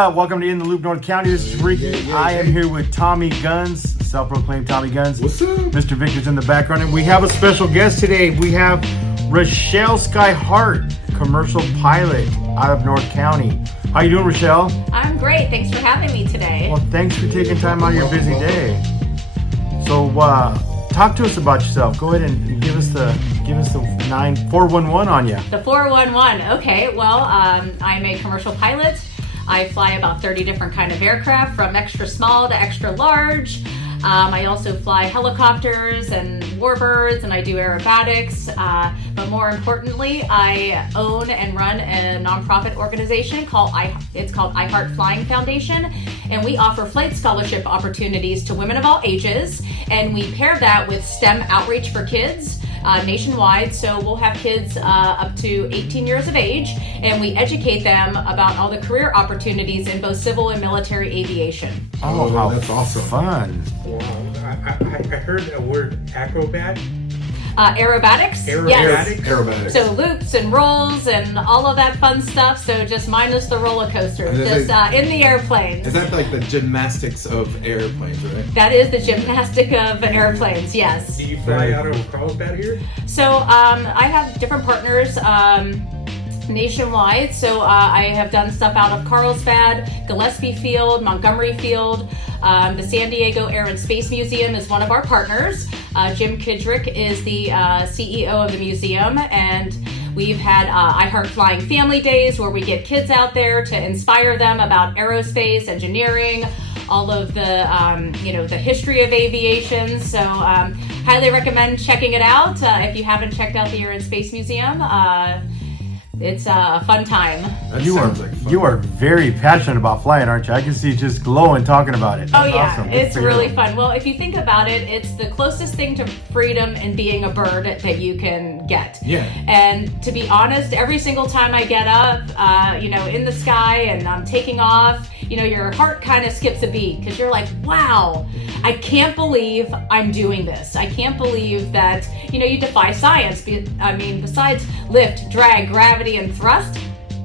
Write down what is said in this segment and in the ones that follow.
Welcome to In the Loop, North County. This is Ricky. I am here with Tommy Guns, self-proclaimed Tommy Guns. What's up? Mr. Victor's in the background. And we have a special guest today. We have Rachelle Sky Hart, commercial pilot out of North County. How you doing, Rachelle? I'm great. Thanks for having me today. Well, thanks for taking time out of your busy day. So, talk to us about yourself. Go ahead and give us the 411 on you. The 411. Okay. Well, I'm a commercial pilot. I fly about 30 different kind of aircraft, from extra small to extra large. I also fly helicopters and warbirds, and I do aerobatics. But more importantly, I own and run a nonprofit organization called iHeart Flying Foundation, and we offer flight scholarship opportunities to women of all ages, and we pair that with STEM outreach for kids. Nationwide, so we'll have kids up to 18 years of age, and we educate them about all the career opportunities in both civil and military aviation. Oh, how that's awesome. Fun. Wow. I heard a word acrobat. Aerobatics? Yes. Aerobatics. So loops and rolls and all of that fun stuff, so just minus the roller coaster, just in the airplanes. Is that like the gymnastics of airplanes, right? That is the gymnastic of airplanes, yes. Do you fly out of Carlsbad here? So I have different partners nationwide. So I have done stuff out of Carlsbad, Gillespie Field, Montgomery Field. The San Diego Air and Space Museum is one of our partners. Jim Kidrick is the CEO of the museum, and we've had iHeart Flying Family Days where we get kids out there to inspire them about aerospace, engineering, all of the the history of aviation. So highly recommend checking it out if you haven't checked out the Air and Space Museum. It's a fun time. You are very passionate about flying, aren't you? I can see you just glowing talking about it. Oh That's yeah, awesome. it's really fun. Well, if you think about it, it's the closest thing to freedom and being a bird that you can get. Yeah. And to be honest, every single time I get up, in the sky and I'm taking off, your heart kind of skips a beat because you're like, wow, I can't believe I'm doing this. I can't believe that, you defy science. I mean, besides lift, drag, gravity, and thrust,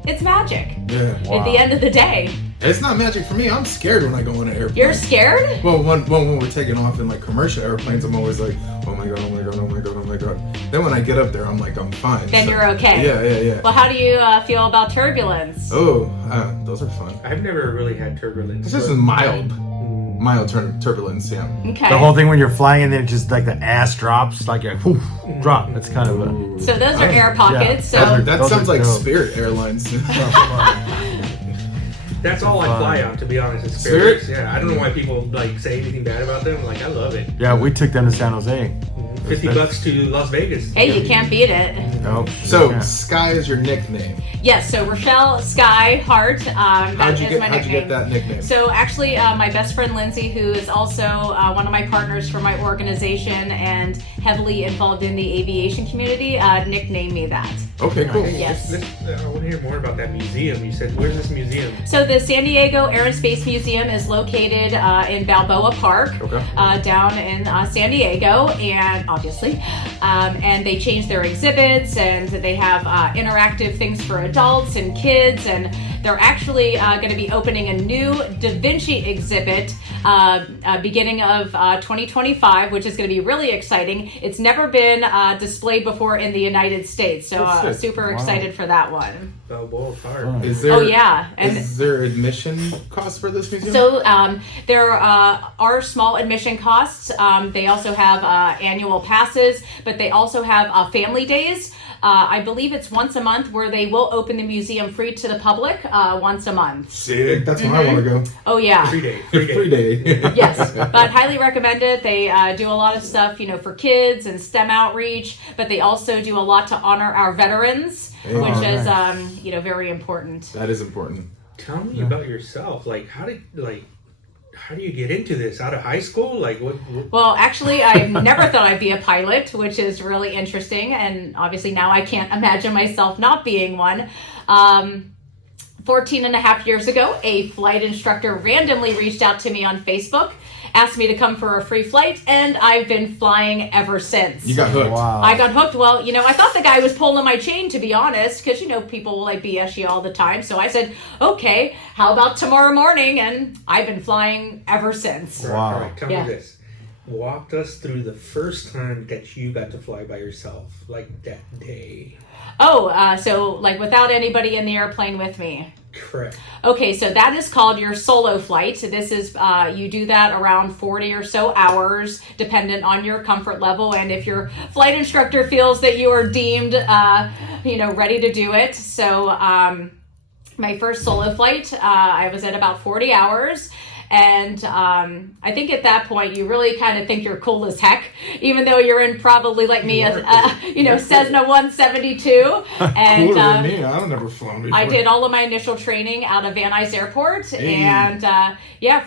it's magic. Yeah. Wow. At the end of the day. It's not magic for me. I'm scared when I go on an airplane. You're scared? Well, when we're taking off in like commercial airplanes, I'm always like, oh my god, oh my god, oh my god, oh my god. Then when I get up there, I'm like, I'm fine. Then you're okay. Yeah. Well, how do you feel about turbulence? Oh, those are fun. I've never really had turbulence. This is mild turbulence, yeah. Okay. The whole thing when you're flying and then it just like the ass drops, like a whoof, drop. It's kind of a... So those are air pockets. Yeah. So That Those sounds are like dope. Spirit Airlines. That's all I fly on, to be honest. Is Spirit? Spirits. Yeah, I don't know why people say anything bad about them. Like, I love it. Yeah, we took them to San Jose. $50 to Las Vegas. hey, you can't beat it. Nope. So, Yeah. Sky is your nickname. Yes. So Rachelle Sky Hart. How'd you my get nickname. that nickname? So actually, my best friend Lindsay, who is also one of my partners for my organization and heavily involved in the aviation community, nicknamed me that. Okay, cool. Yes. I want to hear more about that museum. You said, where's this museum? So the San Diego Air and Space Museum is located in Balboa Park, Okay. down in San Diego, and obviously, and they change their exhibits, and they have interactive things for adults and kids, and they're actually going to be opening a new Da Vinci exhibit beginning of 2025, which is going to be really exciting. It's never been displayed before in the United States, so That's sick. super excited for that one. Balboa Park. Is there, Oh yeah, and is there admission cost for this museum? so there are small admission costs. They also have annual passes, but they also have family days. I believe it's once a month where they will open the museum free to the public once a month. Sick. That's when I want to go. Oh yeah. Free day. Free day. Yes, but highly recommend it. They do a lot of stuff, for kids and STEM outreach, but they also do a lot to honor our veterans, Oh, which is nice. very important. That is important. Tell me about yourself. Like, how do you get into this? Out of high school? Like, what? Well, actually, I never thought I'd be a pilot, which is really interesting. And obviously now I can't imagine myself not being one. 14 and a half years ago, a flight instructor randomly reached out to me on Facebook, asked me to come for a free flight, and I've been flying ever since. You got hooked. Wow. I got hooked. Well, I thought the guy was pulling my chain, to be honest, because, people will like BS you all the time. So I said, okay, how about tomorrow morning? And I've been flying ever since. Wow. All right, tell me this. Walk us through the first time that you got to fly by yourself, like that day. Oh, so like without anybody in the airplane with me. Correct. Okay, so that is called your solo flight. This is, you do that around 40 or so hours, dependent on your comfort level. And if your flight instructor feels that you are deemed, ready to do it. So my first solo flight, I was at about 40 hours. And I think at that point, you really kind of think you're cool as heck, even though you're in probably like me, Cessna 172. And Cooler than me. I've never flown before. I did all of my initial training out of Van Nuys Airport. Hey. And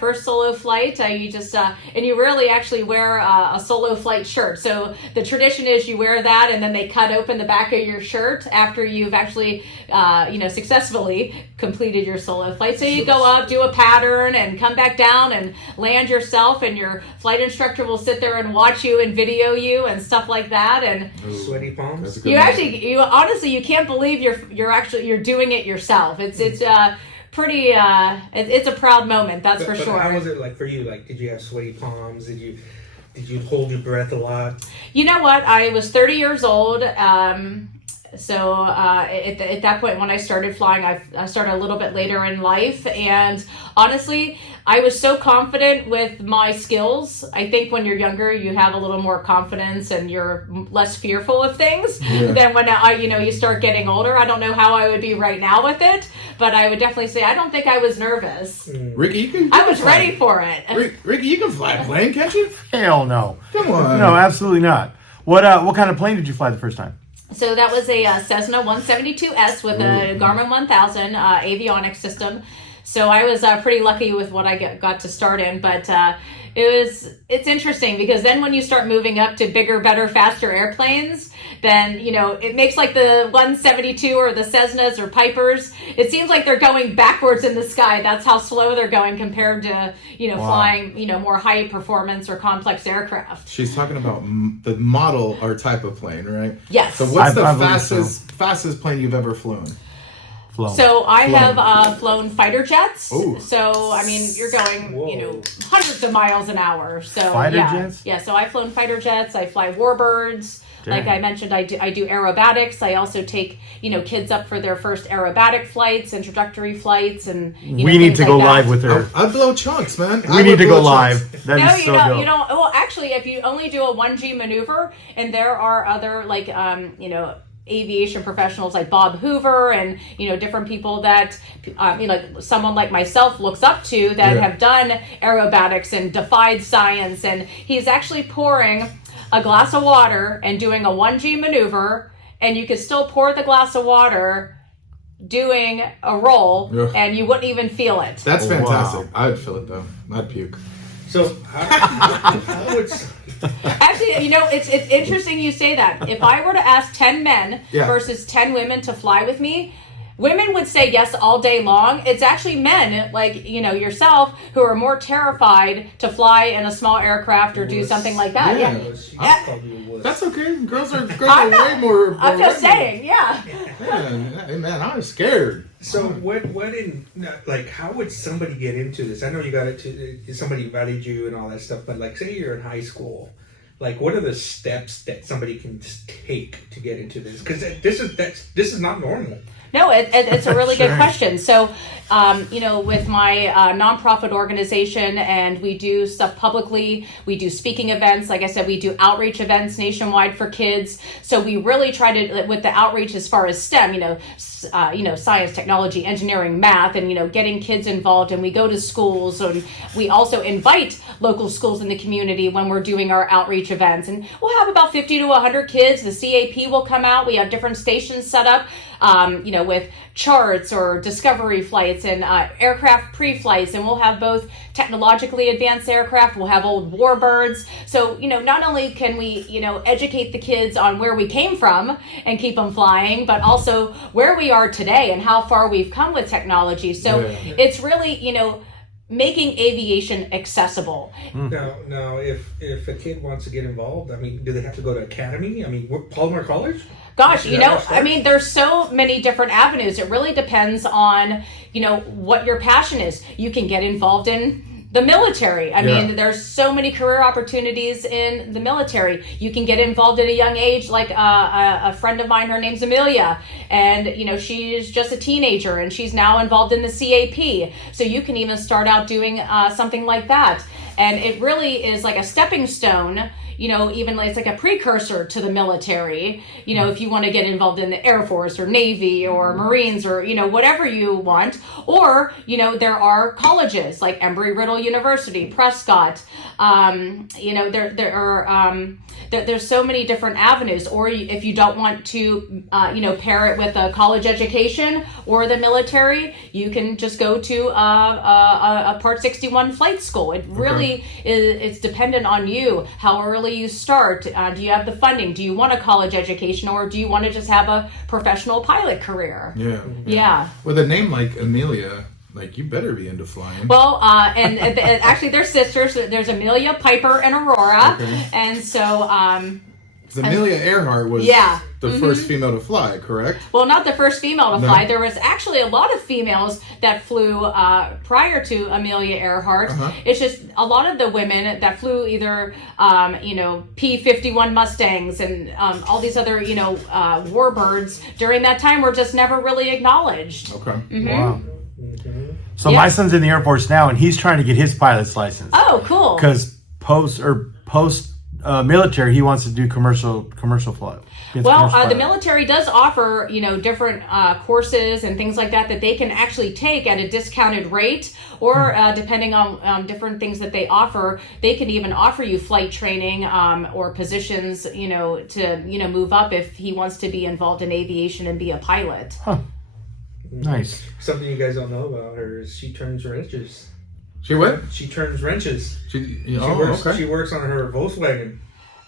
first solo flight, you just, and you rarely actually wear a solo flight shirt. So the tradition is you wear that and then they cut open the back of your shirt after you've actually, successfully completed your solo flight. So you go up, do a pattern, and come back down and land yourself, and your flight instructor will sit there and watch you and video you and stuff like that. And Sweaty palms. That's a good you one. actually, honestly, you can't believe you're doing it yourself. It's pretty it's a proud moment, that's for But sure. how was it like for you? Like, did you have sweaty palms? Did you hold your breath a lot? You know what? I was 30 years old. So at that point when I started flying, I started a little bit later in life. And honestly, I was so confident with my skills. I think when you're younger, you have a little more confidence and you're less fearful of things than when you start getting older. I don't know how I would be right now with it, but I would definitely say I don't think I was nervous. Ricky, you can. I was ready for it. Ricky, you can fly a plane, can't you? Hell no. Come on. No, absolutely not. What kind of plane did you fly the first time? So that was a Cessna 172S with a Garmin 1000 avionics system. So I was pretty lucky with what I got to start in, but it's interesting because then when you start moving up to bigger, better, faster airplanes, then, it makes like the 172 or the Cessnas or Pipers, it seems like they're going backwards in the sky. That's how slow they're going compared to, flying, more high performance or complex aircraft. She's talking about the model or type of plane, right? Yes. So what's the I believe fastest plane you've ever flown? So I have flown fighter jets. Ooh. So I mean, you're going, Whoa. hundreds of miles an hour. So Fighter jets? Yeah. So I've flown fighter jets. I fly warbirds. Dang. Like I mentioned, I do aerobatics. I also take kids up for their first aerobatic flights, introductory flights, and We need to go live with her. I'd blow chunks, man. We need to go live. That is so dope. You don't. Well, actually, if you only do a 1G maneuver, and there are other aviation professionals like Bob Hoover and different people that someone like myself looks up to that have done aerobatics and defied science, and he's actually pouring a glass of water and doing a 1G maneuver, and you could still pour the glass of water doing a roll and you wouldn't even feel it. That's Oh, fantastic. wow. I'd feel it though. I'd puke. So how would Actually, it's interesting you say that. If I were to ask 10 men versus 10 women to fly with me, women would say yes all day long. It's actually men like, yourself who are more terrified to fly in a small aircraft or do something like that. Yeah. That's okay. Girls are way more. I'm just saying, yeah. Man, I'm scared. So how would somebody get into this? I know you got it to somebody invited you and all that stuff, but like say you're in high school, like what are the steps that somebody can take to get into this? Because this is not normal. No, it's a really good question. So, with my nonprofit organization, and we do stuff publicly, we do speaking events. Like I said, we do outreach events nationwide for kids. So we really try to, with the outreach as far as STEM, science, technology, engineering, math, and, getting kids involved. And we go to schools, and we also invite local schools in the community when we're doing our outreach events. And we'll have about 50 to 100 kids. The CAP will come out. We have different stations set up. with charts or discovery flights and aircraft pre-flights, and we'll have both technologically advanced aircraft, we'll have old warbirds. So, not only can we, educate the kids on where we came from and keep them flying, but also where we are today and how far we've come with technology. So it's really, making aviation accessible. Now, if a kid wants to get involved, do they have to go to academy? Palmer College? Gosh, there's so many different avenues. It really depends on, what your passion is. You can get involved in the military. There's so many career opportunities in the military. You can get involved at a young age, like a friend of mine, her name's Amelia, and she's just a teenager and she's now involved in the CAP. So you can even start out doing something like that. And it really is like a stepping stone, even it's like a precursor to the military, if you want to get involved in the Air Force or Navy or Marines or, whatever you want. Or, there are colleges like Embry-Riddle University, Prescott. There's so many different avenues. Or if you don't want to, pair it with a college education or the military, you can just go to a Part 61 flight school. It really it's dependent on you, how early you start. Do you have the funding? Do you want a college education, or do you want to just have a professional pilot career? Yeah. With a name like Amelia, you better be into flying. Well, and actually they're sisters. There's Amelia, Piper, and Aurora. And so Amelia Earhart was the first female to fly, correct? Well, not the first female to fly. There was actually a lot of females that flew prior to Amelia Earhart. It's just a lot of the women that flew either, P-51 Mustangs and all these other, warbirds during that time were just never really acknowledged. Okay. Wow. So my son's in the Air Force now, and he's trying to get his pilot's license. Oh, cool. Because post military, he wants to do commercial flight. Well, the military does offer, different courses and things like that they can actually take at a discounted rate, or depending on different things that they offer, they can even offer you flight training or positions, to move up if he wants to be involved in aviation and be a pilot. Nice. Something you guys don't know about her is she turns wrenches. She what? She turns wrenches. She works on her Volkswagen.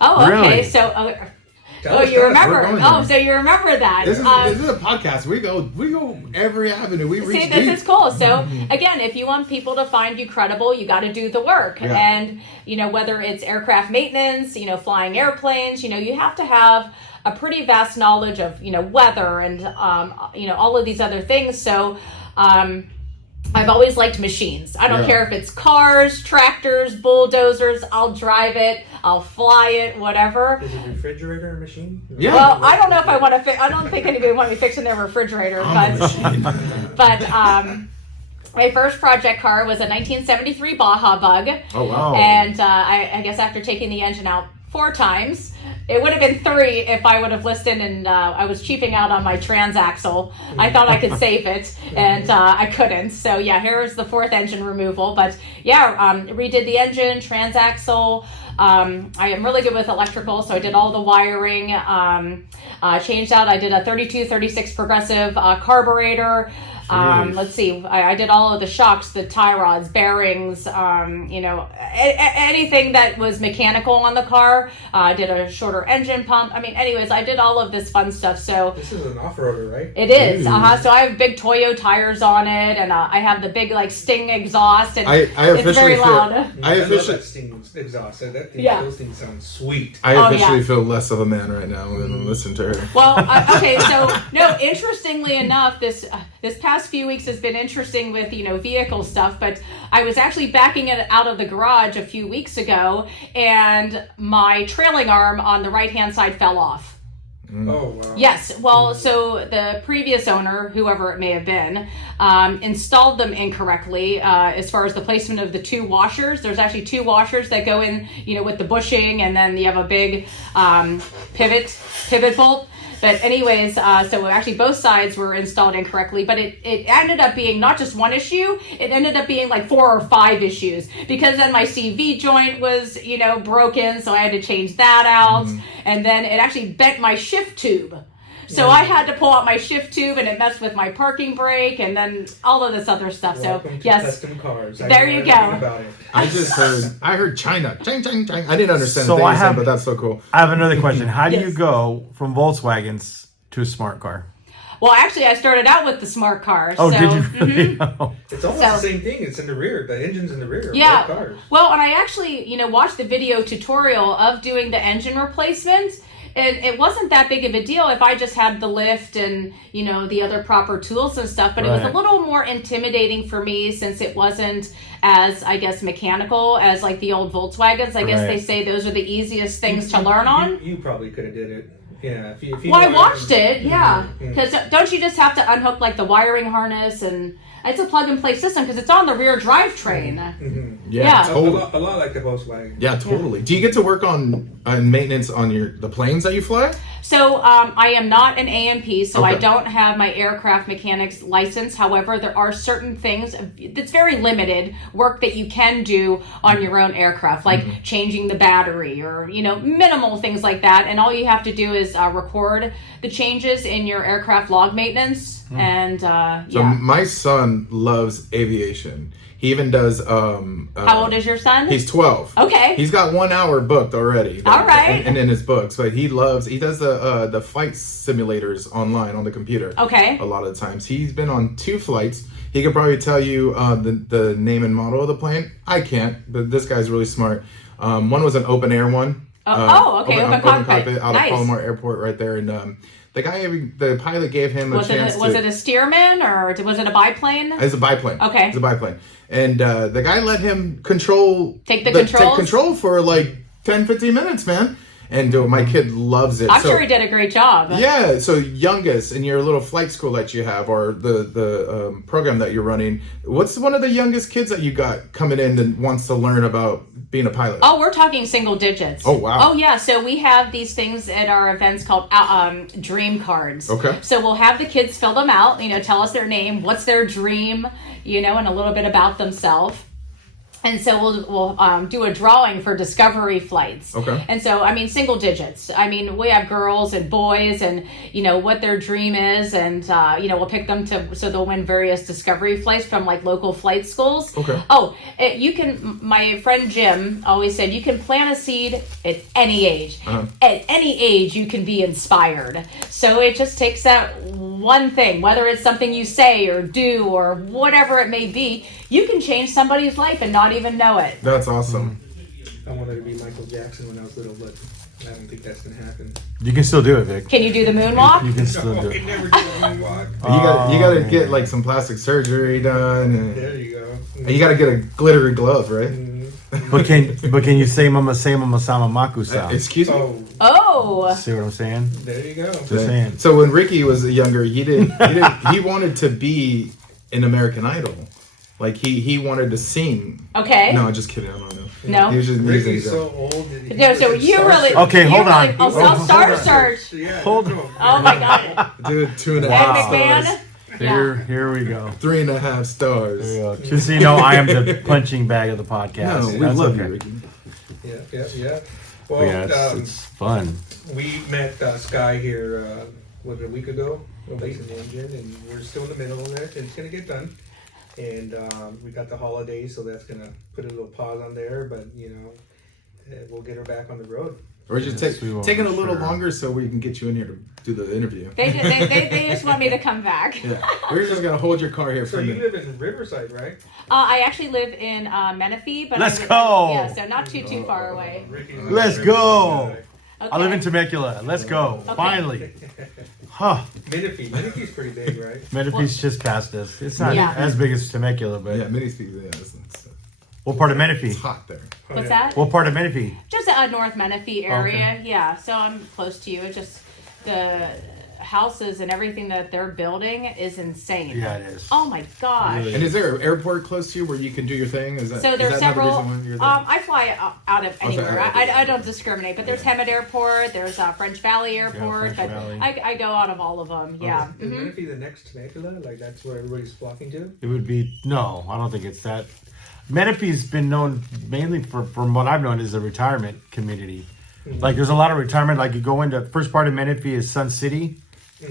Oh, okay. Really? So, you remember? So you remember that? This is a podcast. We go every avenue. We reach this is cool. So again, if you want people to find you credible, you got to do the work. Yeah. And whether it's aircraft maintenance, flying airplanes, you have to have a pretty vast knowledge of weather and all of these other things. So I've always liked machines. I don't care if it's cars, tractors, bulldozers. I'll drive it. I'll fly it. Whatever. Is it a refrigerator machine? Yeah. Well, I don't know if I want to. I don't think anybody want me fixing their refrigerator, but my first project car was a 1973 Baja Bug. Oh wow! And I guess after taking the engine out 4 times. It would have been 3 if I would have listened, and I was cheaping out on my transaxle. I thought I could save it, and I couldn't. So here's the 4th engine removal. But redid the engine, transaxle. I am really good with electrical, so I did all the wiring. Changed out. I did a 32-36 progressive carburetor. Let's see. I did all of the shocks, the tie rods, bearings, anything that was mechanical on the car. I did a shorter engine pump. Anyways, I did all of this fun stuff. So this is an off-roader, right? It is. So I have big Toyo tires on it, and I have the big Sting exhaust, and it's very loud. I love that Sting exhaust. Those things sound sweet. I officially feel less of a man right now when I listen to her. Well, okay. So interestingly enough, this past few weeks has been interesting with vehicle stuff, but I was actually backing it out of the garage a few weeks ago, and my trailing arm on the right hand side fell off. Oh wow. Yes. Well, so the previous owner, whoever it may have been, installed them incorrectly as far as the placement of the 2 washers. There's actually 2 washers that go in, with the bushing, and then you have a big pivot bolt. But anyways, so actually both sides were installed incorrectly, but it ended up being not just one issue, it ended up being 4 or 5 issues, because then my CV joint was, broken, so I had to change that out. And then it actually bent my shift tube. So I had to pull out my shift tube, and it messed with my parking brake, and then all of this other stuff. Welcome So to yes, custom cars. There you go. About it. I heard China. Chang, chang, chang. I didn't understand So the thing I you said, have- but that's so cool. I have another question. How do you Yes. go from Volkswagens to a smart car? well, actually, I started out with the smart car. Oh, so, did you? mhm. Oh. It's almost So- the same thing. It's in the rear. The engine's in the rear. Of Yeah. both cars. Well, and I actually, watched the video tutorial of doing the engine replacement. And it wasn't that big of a deal if I just had the lift and, the other proper tools and stuff. But it was a Right. little more intimidating for me since it wasn't as, I guess, mechanical as like the old Volkswagens. I guess Right. they say those are the easiest things to learn on. You probably could have did it. Yeah. If you Well, I know watched it, yeah. Mhm. Because don't you just have to unhook like the wiring harness, and it's a plug and play system because it's on the rear drivetrain. Mhm. Yeah. Totally. A lot like the Volkswagen. Yeah, totally. Do you get to work on maintenance on the planes that you fly? So I am not an A&P, so I Okay. don't have my aircraft mechanics license. However, there are certain things that's very limited work that you can do on your own aircraft, like changing the battery or minimal things like that. And all you have to do is record the changes in your aircraft log maintenance. And So yeah. my son loves aviation. He even does. How old is your son? He's 12. Okay. He's got 1 hour booked already. All right. And in his books, but he does the flight simulators online on the computer. Okay. A lot of the times, he's been on 2 flights. He could probably tell you the name and model of the plane. I can't, but this guy's really smart. One was an open air one. Okay, open cockpit. out Nice. of Palomar Airport right there, and the pilot gave him a chance Was it a steerman or was it a biplane? It's a biplane. Okay. It's a biplane. And the guy let him Take the controls? Take control for like 10, 15 minutes, man. And my kid loves it. I'm sure he did a great job. Yeah, so youngest in your little flight school that you have, or the program that you're running, what's one of the youngest kids that you got coming in and wants to learn about being a pilot? Oh, we're talking single digits. Oh, wow. Oh, yeah. So we have these things at our events called dream cards. Okay. So we'll have the kids fill them out, tell us their name, what's their dream, and a little bit about themselves. And so we'll do a drawing for discovery flights. Okay. And so, single digits. We have girls and boys and, what their dream is. And, we'll pick them so they'll win various discovery flights from like local flight schools. Okay. Oh, my friend Jim always said, you can plant a seed at any age. Uh-huh. At any age, you can be inspired. So it just takes that one thing, whether it's something you say or do or whatever it may be, you can change somebody's life and not even know it. That's awesome. I wanted to be Michael Jackson when I was little, but I don't think that's gonna happen. You can still do it, Vic. Can you do the moonwalk? You can still No, do I it. never did a moonwalk. You gotta get like some plastic surgery done, and There you go. you gotta get a glittery glove, right? But can you say mama sama makusa? Excuse me. Oh, Oh, See what I'm saying? there you go. Just saying. So when Ricky was younger, he wanted to be an American Idol. Like he wanted to sing. okay. No, just kidding. I don't know. No. He was just Ricky's music. so old. that he No, was so in you Star really... Search. Okay, you hold really- on. Oh, Hold Star on. Search. Yeah, Hold come on. Oh my God. Dude, 2.5 Wow. stars. McMahon. Here we go. 3.5 stars. There you go. Just so you know, I am the punching bag of the podcast. No, we That's love okay. you, Ricky. Yeah. But yeah, Well, it's fun. we met Sky here, a week ago, Aviation engine, and we're still in the middle of it. It's gonna get done, and we got the holidays, so that's gonna put a little pause on there. But we'll get her back on the road. Or just Yes, we will, taking a for little sure. longer so we can get you in here to do the interview. They just want me to come back. Yeah, we're just gonna hold your car here So for a you minute. live in Riverside, right? I actually live in Menifee, but Let's I live- go. Yeah, so not too far away. Ricky Let's lives in go. Riverside. Okay. I live in Temecula. Let's go. Finally. Huh. Menifee's pretty big, right? Menifee's just past us. It's not Yeah. as big as Temecula, but Yeah, mini speed. Yeah, what part of Menifee? it's hot there. What's that? What part of Menifee? Just North Menifee area. Yeah, so I'm close to you. It's just the houses and everything that they're building is insane. Yeah, it is. Oh my gosh. Really? And is there an airport close to you where you can do your thing? Is that So is there's that another several. reason why you're there? I fly out of anywhere. okay. I don't discriminate. But there's Hemet Airport. There's French Valley Airport. French but Valley. I go out of all of them. Yeah. Is Mhm. Menifee the next Temecula? Like that's where everybody's flocking to? It would be no. I don't think it's that. Menifee's been known mainly from what I've known, is a retirement community. Like there's a lot of retirement. Like you go into first part of Menifee is Sun City,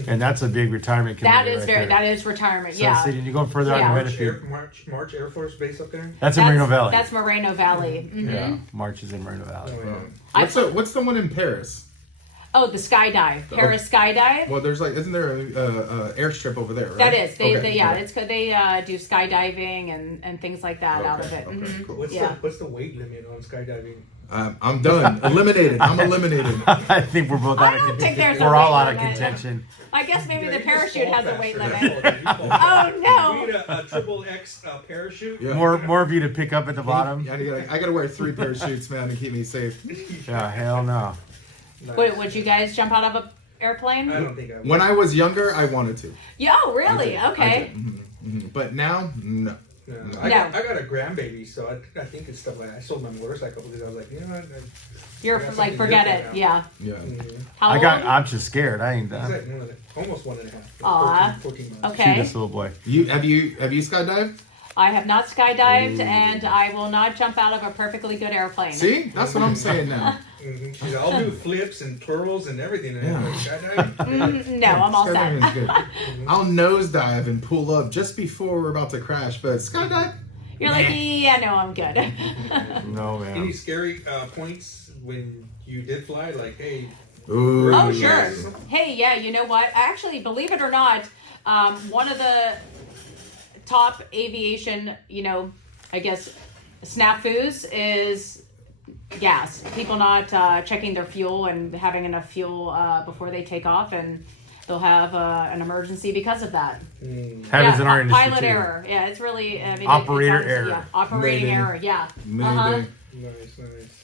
And that's a big retirement That community is right there. that is retirement. So, Yeah. see, you go further Yeah. out in March benefit. March Air Force Base up there. That's in Moreno Valley. That's Moreno Valley. Mhm. Yeah, March is in Moreno Valley. Oh, yeah. What's the one in Paris? Oh, the skydive, Paris skydive. Well, there's like, isn't there a airstrip over there? Right? That is, they Okay, yeah, okay. it's they do skydiving and things like that out of it. Okay, Mhm. cool. What's the weight limit on skydiving? I'm done. Eliminated. I'm eliminated. I think we're both I out of don't think contention. there's a We're all weight out of limit. contention. I guess maybe Yeah, the you just parachute fall has a weight faster. limit. You fall Oh faster. no! We need a triple X parachute. Yeah. More of you to pick up at the bottom. I gotta wear 3 parachutes, man, to keep me safe. Yeah, hell no. Nice. Would you guys jump out of an airplane? I don't think I would. When I was younger, I wanted to. Yeah, oh, really? I Okay. did. Mhm. But now, no. No, No. I got a grandbaby, so I think it's stuff like that. I sold my motorcycle because I was like, you know what? You're Yeah, like, something forget different it. now. Yeah. Yeah. How old? I'm just scared. I ain't He's done. like almost 1.5. Aw. 14 months. See Okay. this little boy. Have you skydived? I have not skydived, and I will not jump out of a perfectly good airplane. See, that's what I'm saying now. Mm-hmm. She's like, I'll do flips and twirls and everything. And Yeah. skydiving. No, I'm all set. Skydiving is good. I'll nosedive and pull up just before we're about to crash, but skydive. You're like, yeah, no, I'm good. No, Any man. scary points when you did fly? Like, hey, Ooh. Oh, sure. Hey, yeah, you know what? Actually, believe it or not, one of the top aviation, I guess, snafus is gas. People not checking their fuel and having enough fuel before they take off, and they'll have an emergency because of that. Happens in our industry pilot too. error. Yeah, it's really Operator it's error. Yeah, operating Mayday. error. Yeah. Mayday. Uh-huh. nice.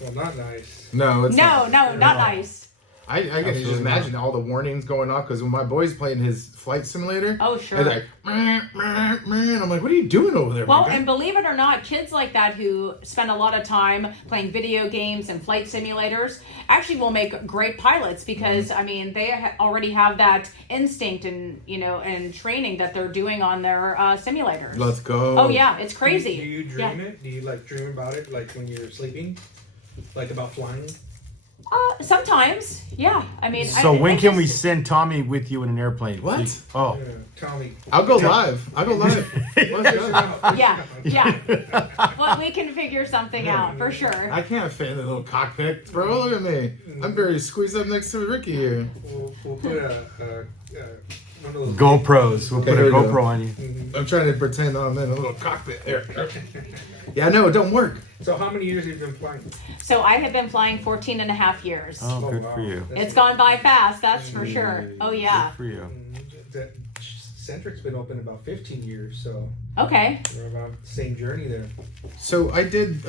Well, not nice. No, it's No, not. not nice. I can just Absolutely imagine all the warnings going off because when my boy's playing his flight simulator, Oh, sure. it's like, meh, meh, meh. I'm like, what are you doing over there? Well, my guy? and believe it or not, kids like that who spend a lot of time playing video games and flight simulators actually will make great pilots because I mean they already have that instinct and and training that they're doing on their simulators. Let's go. Oh yeah, it's crazy. Do you dream it? Do you dream about it when you're sleeping? Like about flying? Sometimes, yeah. I mean, So I when think can we it's- send Tommy with you in an airplane? What? Oh. Yeah, Tommy. I'll go live. Let's go. Yeah. Well, we can figure something out for sure. I can't fit in the little cockpit, bro. Look at me. I'm barely squeezed up next to Ricky here. We'll put one of those GoPros. We'll put There a you go. GoPro on you. I'm trying to pretend I'm in a little cockpit there. Yeah, no, it don't work. So how many years have you been flying? So I have been flying 14 and a half years. Oh, Oh, good wow. for you. That's It's gone by fast, that's for sure. Oh yeah. Good for you. That Centric's been open about 15 years, so Okay. we're about the same journey there. So I did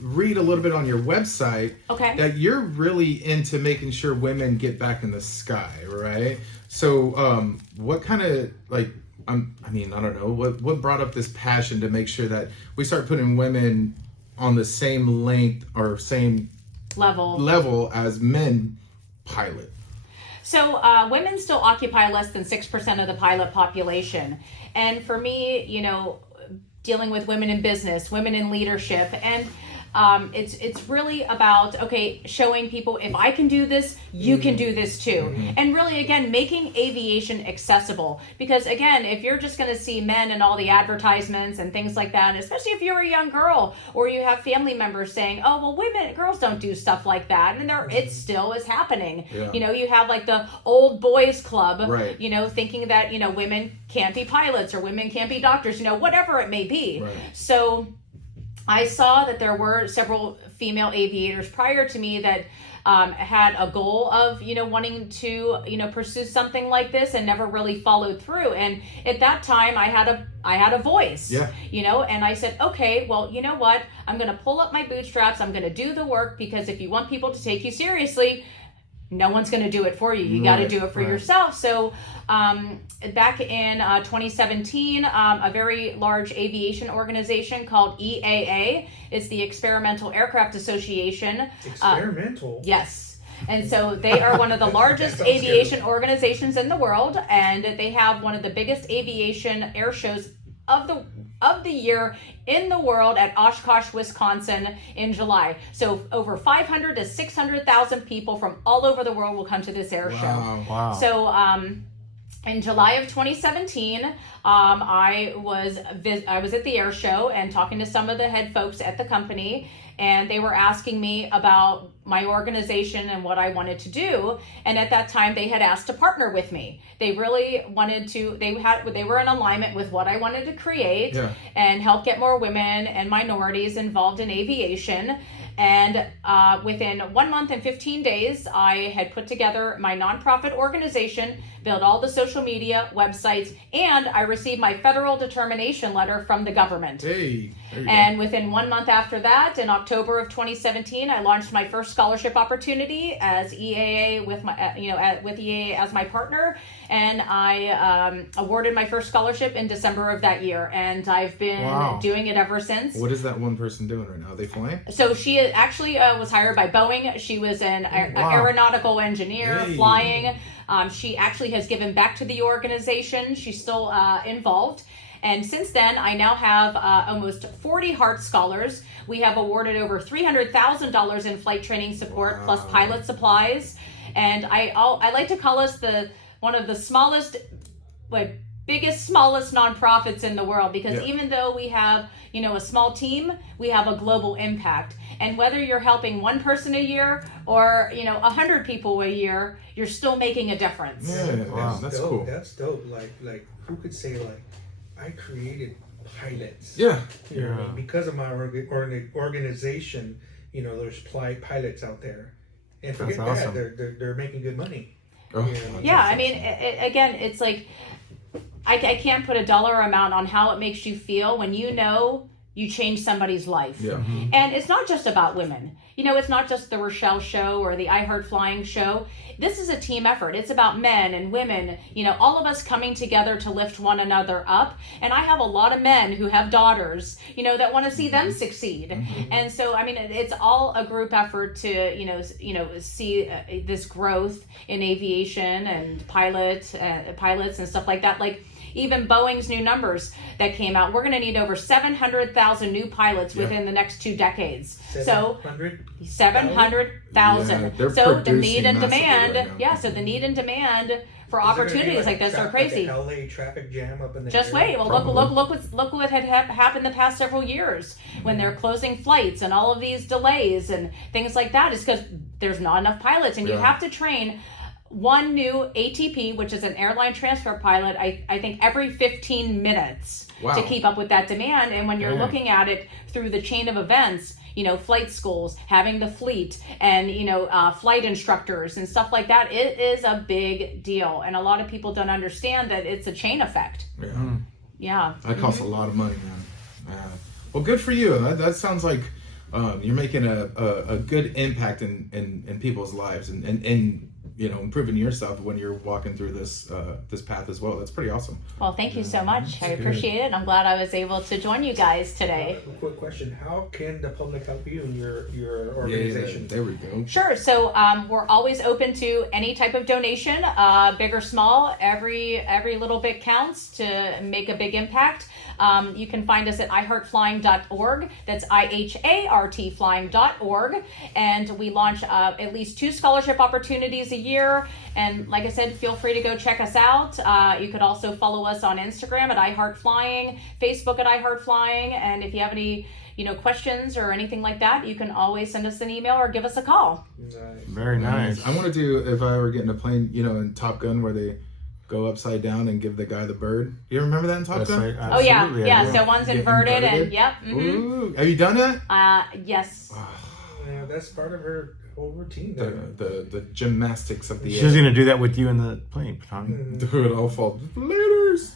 read a little bit on your website Okay. that you're really into making sure women get back in the sky, right? So what kind of I don't know, what brought up this passion to make sure that we start putting women on the same length or same level as men pilot? So women still occupy less than 6% of the pilot population. And for me, dealing with women in business, women in leadership, and it's really about, showing people if I can do this, you can do this too. And really, again, making aviation accessible. Because again, if you're just going to see men in all the advertisements and things like that, and especially if you're a young girl or you have family members saying, oh, well, girls don't do stuff like that. And it still is happening. Yeah. You have like the old boys club, Right. thinking that, women can't be pilots or women can't be doctors, whatever it may be. Right. So I saw that there were several female aviators prior to me that had a goal of, wanting to, pursue something like this and never really followed through. And at that time I had a voice, Yeah. and I said, okay, well, you know what? I'm going to pull up my bootstraps. I'm going to do the work because if you want people to take you seriously, no one's going to do it for you. You got to do it for yourself. So back in 2017, a very large aviation organization called EAA, it's the Experimental Aircraft Association. Experimental? Yes. And so they are one of the largest That sounds aviation organizations in the world, and they have one of the biggest aviation air shows of of the year in the world at Oshkosh, Wisconsin in July. So over 500 to 600,000 people from all over the world will come to this air show. Wow. So in July of 2017, I was at the air show and talking to some of the head folks at the company, and they were asking me about my organization and what I wanted to do. And at that time, they had asked to partner with me. They really wanted to. They were in alignment with what I wanted to create and help get more women and minorities involved in aviation. And within 1 month and 15 days, I had put together my nonprofit organization, built all the social media, websites, and I received my federal determination letter from the government. Hey, and within 1 month after that, in October of 2017, I launched my first scholarship opportunity as EAA with with EAA as my partner, and I awarded my first scholarship in December of that year, and I've been doing it ever since. What is that one person doing right now? Are they flying? So she actually was hired by Boeing. She was an aeronautical engineer flying. She actually has given back to the organization. She's still involved. And since then, I now have almost 40 Hart Scholars. We have awarded over $300,000 in flight training support, plus pilot supplies. And I like to call us one of the smallest nonprofits in the world, because even though we have a small team, we have a global impact. And whether you're helping one person a year or 100 people a year, you're still making a difference. Yeah, that's dope. cool. That's dope. Like who could say I created pilots? Yeah, You know what I mean? Because of my organization, there's pilots out there, and forget That's that awesome. they're making good money. Oh, Yeah, I mean, again, it's like I can't put a dollar amount on how it makes you feel when you change somebody's life. Yeah. And it's not just about women. It's not just the Rachelle show or the iHeart Flying show. This is a team effort. It's about men and women, all of us coming together to lift one another up. And I have a lot of men who have daughters, that want to see them succeed. And so, I mean, it's all a group effort to, see this growth in aviation and pilots and stuff like that. Like, even Boeing's new numbers that came out, we're going to need over 700,000 new pilots within the next 2 decades. 700,000. Yeah, So the need and producing demand, massively right now. so the need and demand for opportunities like this are crazy. Like LA traffic jam up in the Just air. wait. Well, look what had happened the past several years when they're closing flights and all of these delays and things like that. Is because there's not enough pilots, and you have to train one new ATP, which is an airline transfer pilot, I think every 15 minutes to keep up with that demand. And when you're looking at it through the chain of events, flight schools, having the fleet, and, flight instructors and stuff like that, it is a big deal. And a lot of people don't understand that it's a chain effect. Yeah. That costs a lot of money, man. Well, good for you. That sounds like you're making a good impact in people's lives and improving yourself when you're walking through this path as well. That's pretty awesome. Well, thank you so much. I appreciate it. I'm glad I was able to join you guys today. Quick question: how can the public help you in your organization? There we go. Sure. So we're always open to any type of donation, big or small. Every little bit counts to make a big impact. You can find us at iHeartFlying.org. That's IHART flying.org. And we launch at least 2 scholarship opportunities a year. And like I said, feel free to go check us out. You could also follow us on Instagram at iHeartFlying, Facebook at iHeartFlying. And if you have any questions or anything like that, you can always send us an email or give us a call. Nice. Very nice. I want to do, if I ever get in a plane, in Top Gun where they go upside down and give the guy the bird. You remember that in Top Gun? Right. Oh yeah, Absolutely, yeah. I do. So one's inverted, and yep. Ooh, have you done that? Yes. Yeah, that's part of her whole routine. The gymnastics of the She's gonna do that with you in the plane, Tommy. Dude, I'll fall. Laters.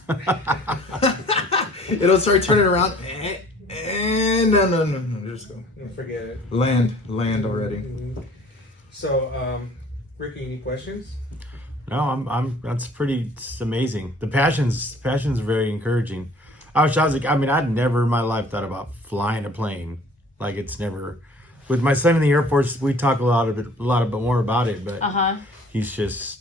It'll start turning around. No. Just go. Forget it. Land already. So, Ricky, any questions? No, I'm. It's amazing. The passion's very encouraging. I was like, I'd never in my life thought about flying a plane. Like, it's never. With my son in the Air Force, we talk a lot more about it. But he's that's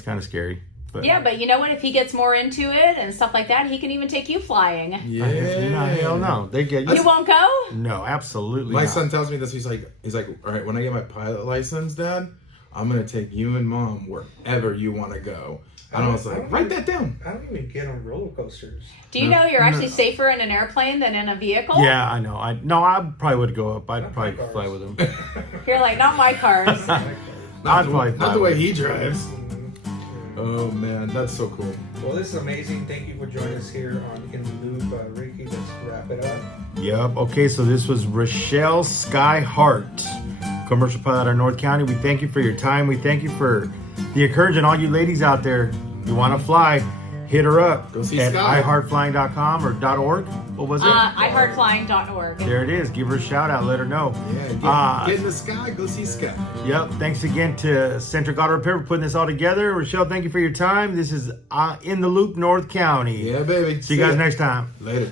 kind of scary. Yeah, but you know what? If he gets more into it and stuff like that, he can even take you flying. Yeah. No, hell no. They get You won't go? No, absolutely My not. son tells me this. He's like, all right, when I get my pilot license, Dad, I'm gonna take you and Mom wherever you want to go. And I was like, write that down. I don't even get on roller coasters. Do you know you're actually safer in an airplane than in a vehicle? Yeah, I know. I probably would go up. I'd probably cars. fly with him. You're like, not my cars. I'd probably fly Not the way with him. he drives. Oh man, that's so cool. Well, this is amazing. Thank you for joining us here on In the Loop. Ricky, let's wrap it up. Yep. Okay, so this was Rachelle Sky Hart, commercial pilot out of North County. We thank you for your time. We thank you for the encouragement. All you ladies out there, you want to fly, hit her up Go see at Sky. iHeartFlying.com or .org. What was it? iHeartFlying.org. There it is. Give her a shout out. Let her know. Yeah, get in the sky. Go see Sky. Yep. Thanks again to Centric Auto Repair for putting this all together. Rachelle, thank you for your time. This is In the Loop, North County. Yeah, baby. See you guys next time. Later.